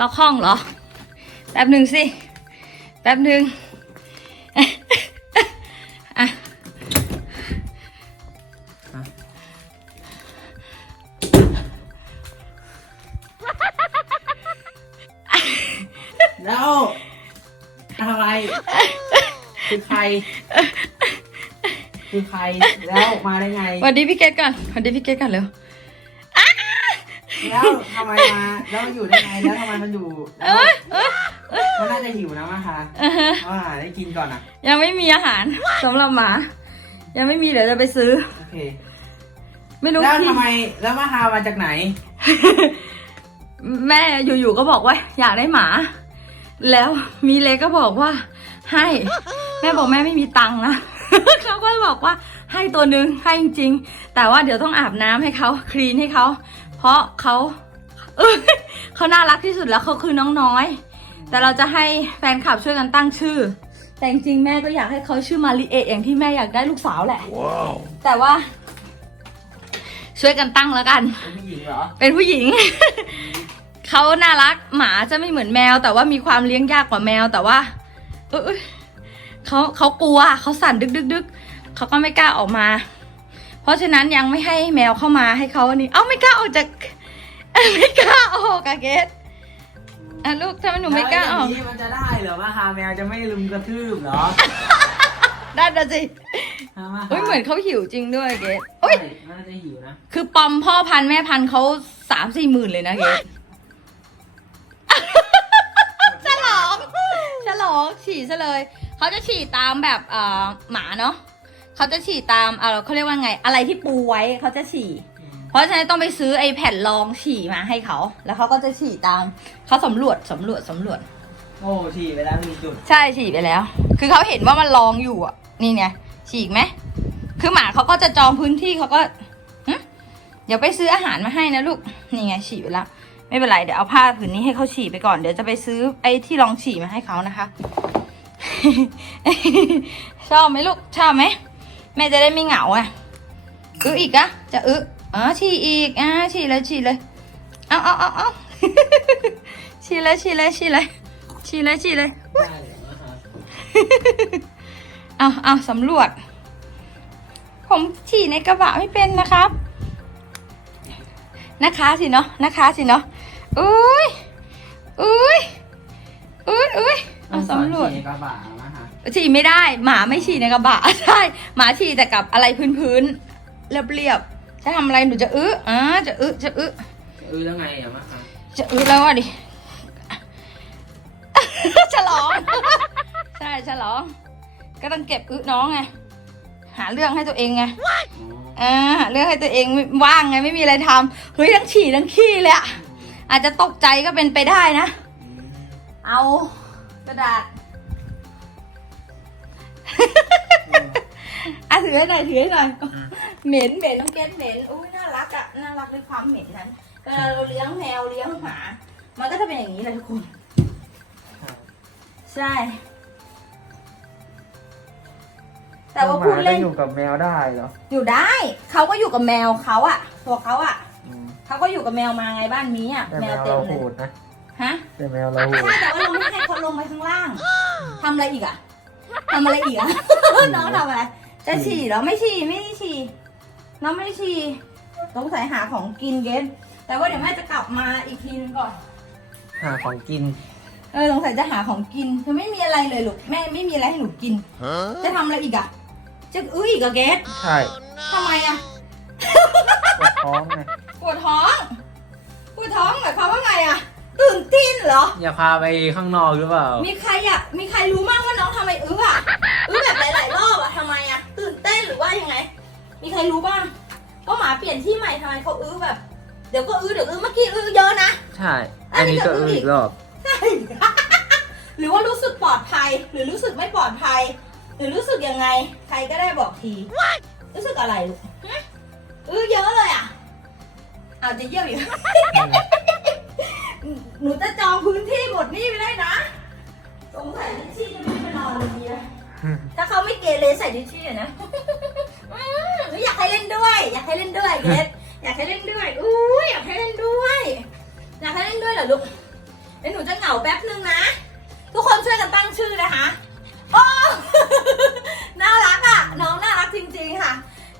ล็อกห้องเหรอ แป๊บหนึ่งสิ แป๊บหนึ่งอะแล้วอะไรคือใครคือใครแล้วมาได้ไง สวัสดีพี่เกดก่อนสวัสดีพี่เกดก่อนเร็ว แล้วทำไมมาแล้วมันอยู่ได้ไงแล้วทำไมมันอยู่แล้วมันน่าจะหิวนะมาค่ะอือฮะเอาอาหารให้กินก่อนอะ ยังไม่มีอาหารสำหรับหมา ยังไม่มีเดี๋ยวจะไปซื้อ โอเค ไม่รู้แล้วที่ทำไมแล้วมาฮามาจากไหน แม่อยู่ๆก็บอกว่า อยากได้หมา แล้วมีเล็กก็บอกว่า ให้ แม่บอกแม่ไม่มีตังค์นะเขาก็บอกว่าให้ตัวหนึ่งให้จริงๆ แต่ว่าเดี๋ยวต้องอาบน้ำให้เขาคลีนให้เขา เพราะเขาเอ้ยเขาน่ารักที่สุดแล้วเขาคือน้องน้อย แต่เราจะให้แฟนคลับช่วยกันตั้งชื่อ แต่จริงๆแม่ก็อยากให้เขาชื่อมาริเอะอย่างที่แม่อยากได้ลูกสาวแหละแต่ว่า ช่วยกันตั้งแล้วกัน เป็นผู้หญิงเหรอ เป็นผู้หญิง เขาน่ารักหมาจะไม่เหมือนแมว แต่ว่ามีความเลี้ยงยากกว่าแมวแต่ว่าเอยเอยเขาเขากลัวเขาสั่นดึกดึกดึกเขาก็ไม่กล้าออกมา เพราะฉะนั้นยังไม่ให้แมวเข้ามาให้เขาอันนี้ เอ้าไม่กล้าออกจากไม่กล้าออกอะเกดอะลูกถ้ามันหนูไม่กล้าออก แล้วย่งนี้มันจะได้เหรอมาฮาแมวจะไม่ลุมกระทืบเหรอได้นะสิฮะมาฮาเฮ้ยเหมือนเขาหิวจริงด้วยเกดเฮ้เอ้ยยน่าจะหิวนะคือปอมพ่อพันธุ์แม่พันธุ์เขาสามสี่หมื่นเลยนะเกด ฉลอง ฉลองฉี่ซะเลย เขาจะฉี่ตามแบบเอ่อหมาเนาะ เขาจะฉี่ตามเออเขาเรียกว่าไง อะไรที่ปูไว้เขาจะฉี่ เพราะฉะนั้นต้องไปซื้อไอ้แผ่นรองฉี่มาให้เขา แล้วเขาก็จะฉี่ตามเขาสำรวจสำรวจสำรวจ โอ้ฉี่ไปแล้วมีจุด ใช่ฉี่ไปแล้ว คือเขาเห็นว่ามันรองอยู่อะ นี่ไงฉี่อีกไหมคือหมาเขาก็จะจองพื้นที่เขาก็หึเดี๋ยวไปซื้ออาหารมาให้นะลูก นี่ไงฉี่ไปแล้วไม่เป็นไรเดี๋ยวเอาผ้าผืนนี้ให้เขาฉี่ไปก่อนเดี๋ยวจะไปซื้อไอ้ที่รองฉี่มาให้เขานะคะ ชอบไหมลูกชอบไหม แม่จะได้ไม่เหงาอะอึอีกอะจะอึอ๋อฉี่อีกอะฉี่เลยฉี่เลยเอาเอาเอาเอาฉี่เลยฉี่เลยฉี่เลยฉี่เลยฉี่เลยได้เลยมาฮาเอาเอาสำรวจ ผมฉี่ในกระบะไม่เป็นนะครับ นะคะสิเนาะนะคะสิเนาะอุ้ยอุ้ยอุ้ยอุ้ยเอาสำรวจฉี่ในกระบะมาฮา ฉี่ไม่ได้ หมาไม่ฉี่ในกระบะ ใช่ หมาฉี่แต่กับอะไรพื้นๆ เรียบๆ จะทำอะไรหนูจะอื้ออ่าจะอื้อจะอื้อเออแล้วไงอะมาฮาจะอึแล้วอะดิ ฉลอง ใช่ฉลอง ก็ต้องเก็บอึน้องไง หาเรื่องให้ตัวเองไงอ๋ออ่าหาเรื่องให้ตัวเองไม่ว่างไงไม่มีอะไรทำเฮ้ยทั้งฉี่ทั้งขี้เลยอะอาจจะตกใจก็เป็นไปได้นะอืมเอากระดาษ อะถือให้หน่อยถือให้หน่อยเหม็นเหม็นน้องเกดเหม็นอุ้ยน่ารักอะน่ารักในความเหม็นนั้นเวลาเราเลี้ยงแมวเลี้ยงหมามันก็จะเป็นอย่างนี้แหละทุกคน ใช่ แต่ว่าพูดเล่นหมจะอยู่กับแมวได้เหรอ อยู่ได้ เขาก็อยู่กับแมวเขาอะตัวเขาอะอืมเขาก็อยู่กับแมวมาไงบ้านนี้อะแต่แมแมววเต็เรามเลโหยดนะฮะแต่แมวเราโหดใช่แต่ว่าเราไม่ให้เขาลงไปข้างล่างทำอะไรอีกอะ ทำอะไรอีกอะ น้องทำอะไร จะฉี่เหรอไม่ฉี่ไม่ได้ฉี่น้องไม่ได้ฉี่สงสัยหาของกินเกนแต่ว่าเดี๋ยวแม่จะกลับมาอีกทีนึงก่อน หาของกิน เออสงสัยจะหาของกินคือไม่มีอะไรเลยลูกแม่ไม่มีอะไรให้หนูกิน จะทำอะไรอีกอะจะอื้ออีกอะเกสใช่ทำไมอะปวดท้องไงปวดท้องปวดท้องหมายความว่าไงอะ ตื่นเต้นเหรอ อย่าพาไปข้างนอกหรือเปล่า มีใครอะมีใครรู้มากว่าน้องทำไมอื้ออะอื้อแบบหลายๆรอบอะทำไมอะตื่นเต้นหรือว่ายังไง มีใครรู้บ้างว่าหมาเปลี่ยนที่ใหม่ทำไมเขาอื้อแบบ เดี๋ยวก็อื้อเดี๋ยวอื้อเมื่อกี้อื้อเยอะนะ ใช่ อันนี้ก็อีกรอบ ใช่ หรือว่ารู้สึกปลอดภัย หรือรู้สึกไม่ปลอดภัย หรือรู้สึกยังไง ใครก็ได้บอกที รู้สึกอะไรลูกฮะอื้อเยอะเลยอะเอาจะเยี่ยวอยู่ หนูจะจองพื้นที่หมดนี่ไม่ได้นะสงสัยดิชชี่จะไม่มานอนเลยดีนะถ้าเขาไม่เกเรใส่ดิชชี่อะนะอืมหนูอยากให้เล่นด้วย อยากให้เล่นด้วยเกดอยากให้เล่นด้วยอู้ยอยากให้เล่นด้วย อยากให้เล่นด้วยเหรอลูกเดี๋ยวหนูจะเหงาแป๊บนึงนะ ทุกคนช่วยกันตั้งชื่อนะคะโอ้น่ารักอะ น้องน่ารักจริงๆค่ะ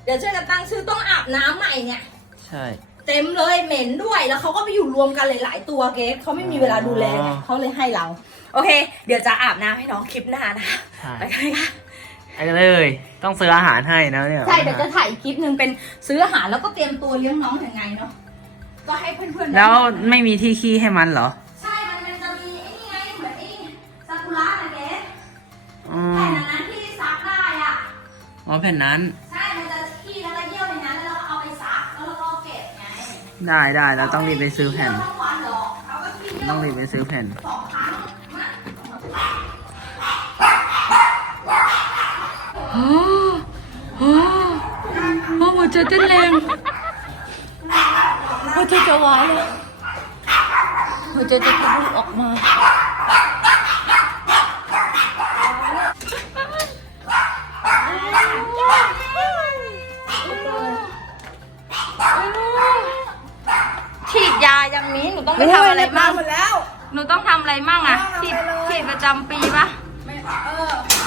เดี๋ยวช่วยกันตั้งชื่อต้องอาบน้ำใหม่เนี่ย ใช่ เต็มเลยเหม็นด้วยแล้วเขาก็ไปอยู่รวมกันหลาย ๆ ตัวเกสเขาไม่มีเวลาดูแลไงเขาเลยให้เรา โอเค เดี๋ยวจะอาบน้ำให้น้องคลิปหน้านะคะใช่ ไปกันเลยค่ะ ไปกันเลย ต้องซื้ออาหารให้นะเนี่ย ใช่เดี๋ยวจะถ่ายอีกคลิปหนึ่งเป็นซื้ออาหารแล้วก็เตรียมตัวเลี้ยงน้องยังไงเนาะก็ให้เพื่อนๆแล้วไม่มีที่ขี้ให้มันเหรอใช่มันมันจะมีไอ้นี่ไงเหมือนไอ้ซากุระนะเกสอ๋อแผ่นอันนั้นที่ซักได้อะ อ๋อแผ่นนั้น ไงได้ได้เราต้องรีบไปซื้อแผ่นไม่ต้องวันหรอกเขาก็ขี้เยี่ยต้วองรีบไปซื้อแผ่นสองครั้งโอ้โหหัวใจเต้นแรงหัวใจจะวายเลยหัวใจจะทะลุออกมา ต้องไปทำอะไรบ้างหมดแล้ว หนูต้องทำอะไรมั่งอะไม่ฉีดต้องทำอะไรเลยฉีดประจำปีปะไม่เออฉีดประจำปี